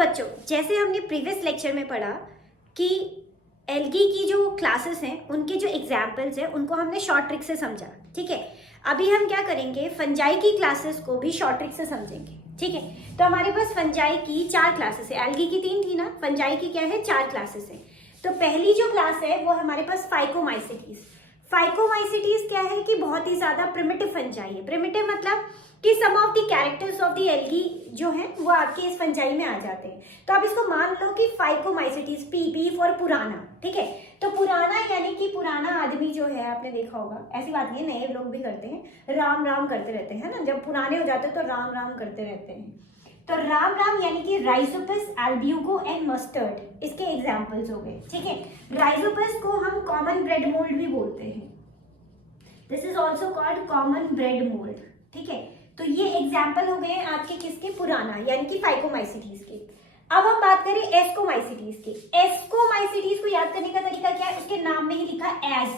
बच्चों, जैसे हमने प्रीवियस लेक्चर में पढ़ा कि एल्गी की जो क्लासेस हैं उनके जो एग्जाम्पल्स हैं उनको हमने शॉर्ट ट्रिक से समझा, ठीक है। अभी हम क्या करेंगे, फंजाई की क्लासेस को भी शॉर्ट ट्रिक से समझेंगे, ठीक है। तो हमारे पास फंजाई की 4 क्लासेस है, एल्गी की 3 थी ना, फंजाई की क्या है 4 क्लासेस है। तो पहली जो क्लास है वो हमारे पास फाइकोमाइसिटीज। फाइकोमाइसिटीज क्या है कि बहुत ही ज्यादा प्रिमिटिव फंजाई है। प्रिमिटिव मतलब कि some of the characters of the algae जो है वो आपके इस फंजाई में आ जाते हैं। तो आप इसको मान लो कि फाइकोमाइसिटीज, पी फॉर पुराना, ठीक है। तो पुराना यानी कि पुराना आदमी जो है, आपने देखा होगा, ऐसी बात नहीं है, नए लोग भी करते हैं, राम राम करते रहते हैं ना, जब पुराने हो जाते हैं तो राम राम करते रहते हैं। तो राम राम यानी कि राइजोपस, एल्ब्यूगो एंड मस्टर्ड इसके एग्जाम्पल्स हो गए, ठीक है। राइजोपस को हम कॉमन ब्रेड मोल्ड भी बोलते हैं, this is also called common bread mould, ठीक है। तो ये एग्जाम्पल हो गए आपके किसके, पुराना यानी कि फाइकोमाइसिटीज के। अब हम बात करें एस्कोमाइसिटीज की। एस्कोमाइसिटीज को याद करने का तरीका क्या है, उसके नाम में ही लिखा एज,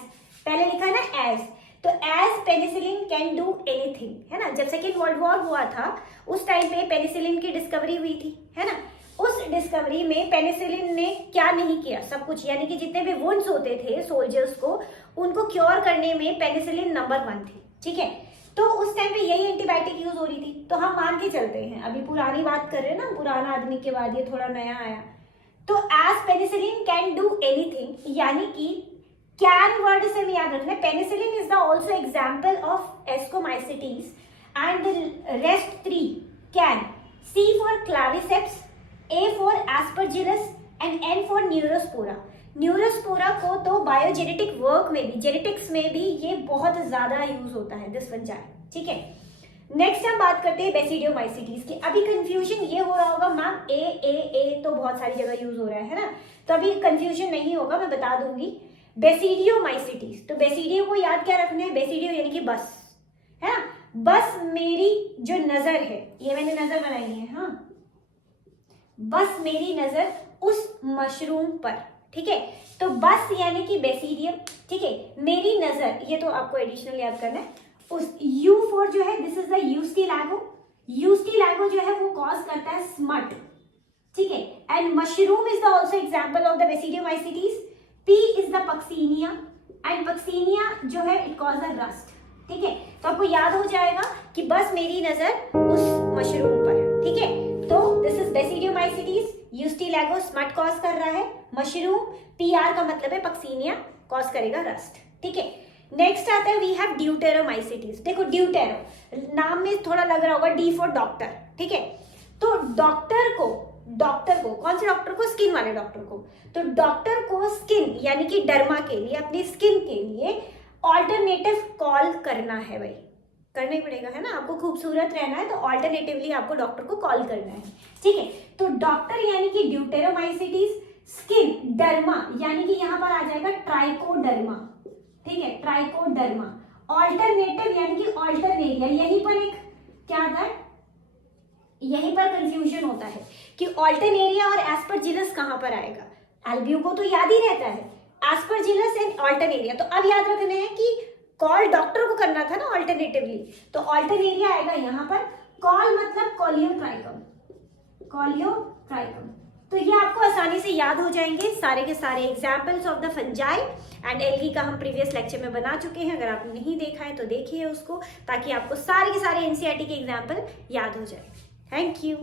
पहले लिखा है ना एज। तो as penicillin can do anything, है ना। जब सेकेंड वर्ल्ड वॉर हुआ था उस टाइम पे पेनिसिलिन की डिस्कवरी हुई थी, है ना। उस डिस्कवरी में पेनिसिलिन ने क्या नहीं किया, सब कुछ, यानी कि जितने भी वुंड्स होते थे सोल्जर्स को, उनको क्योर करने में पेनिसिलिन नंबर 1 थी, ठीक है। तो उस टाइम पे यही एंटीबायोटिक यूज हो रही थी। तो हम मान के चलते हैं, अभी पुरानी बात कर रहे हैं ना, पुराना आदमी के बाद ये थोड़ा नया आया। तो as penicillin can do anything, यानी कि कैन वर्ड से हमें याद रखना है, penicillin is the also example of ascomycetes and the rest 3 can. C for claviceps, A for aspergillus and N for neurospora. Neurospora को तो बायोजेनेटिक वर्क में भी, जेनेटिक्स में भी ये बहुत ज्यादा यूज होता है, दिस फंजाई, ठीक है। नेक्स्ट हम बात करते हैं बेसिडियोमाइसिटीज की। अभी कंफ्यूजन ये हो रहा होगा, मैम ए तो बहुत सारी जगह यूज हो रहा है ना, तो अभी कंफ्यूजन नहीं होगा, मैं बता दूंगी। बेसिडियोमाइसिटीज, तो बेसिडियो को याद क्या रखना है, बेसिडियो यानी कि बस, है ना। बस मेरी जो नजर है, ये मैंने नजर बनाई है, हाँ, बस मेरी नजर उस मशरूम पर, ठीक है। तो बस यानी कि बेसिडियम, ठीक है। मेरी नजर, ये तो आपको एडिशनल याद करना है। उस यू फॉर जो है, दिस इज द यूस्टिलैगो। यूस्टिलैगो जो है वो कॉज करता है स्मट, ठीक है। And mushroom is the also example of the basidiomycetes. P is the Puccinia, and Puccinia जो है इट कॉज द रस्ट, ठीक है। तो आपको याद हो जाएगा कि बस मेरी नजर उस मशरूम पर, ठीक है। तो this is basidiomycetes. Ustilago smut cause कर रहा है, मशरूम पीआर का मतलब है पक्सीनिया, कॉज करेगा रस्ट, ठीक है। नेक्स्ट आता है वी हैव ड्यूटेरोमाइसिटीज। देखो ड्यूटेरो नाम में थोड़ा लग रहा होगा, डी फॉर डॉक्टर, ठीक है। तो डॉक्टर को कौन से डॉक्टर को, स्किन वाले डॉक्टर को। तो डॉक्टर को स्किन यानी कि डर्मा के लिए, अपनी स्किन के लिए ऑल्टरनेटिव कॉल करना है, भाई करना ही पड़ेगा, है ना। आपको खूबसूरत रहना है तो ऑल्टरनेटिवली आपको डॉक्टर को कॉल करना है, ठीक है। तो डॉक्टर यानी कि ड्यूटेरोमाइसिटीज, स्किन डर्मा यानी कि यहां पर आ जाएगा ट्राइकोडर्मा, ठीक है, ट्राइकोडर्मा। ऑल्टरनेटिव यानी कि ऑल्टरनेरिया, यहीं पर एक क्या आता है, यहीं पर कंफ्यूजन होता है कि ऑल्टरनेरिया और एस्परजिलस कहां पर आएगा। एल्ब्यूगो तो याद ही रहता है, एस्परजिलस एंड ऑल्टरनेरिया। तो अब याद रखना है कि कॉल डॉक्टर को करना था ना ऑल्टरनेटिवली, तो ऑल्टरनेरिया आएगा यहाँ पर। कॉल मतलब कॉलियोट्राइकम, कॉलियोट्राइकम। तो ये आपको आसानी से याद हो जाएंगे सारे के सारे examples of the fungi and algae का हम प्रीवियस लेक्चर में बना चुके हैं। अगर आपने नहीं देखा है तो देखिए उसको, ताकि आपको सारे के सारे एनसीईआरटी के एग्जाम्पल याद हो जाए। Thank you.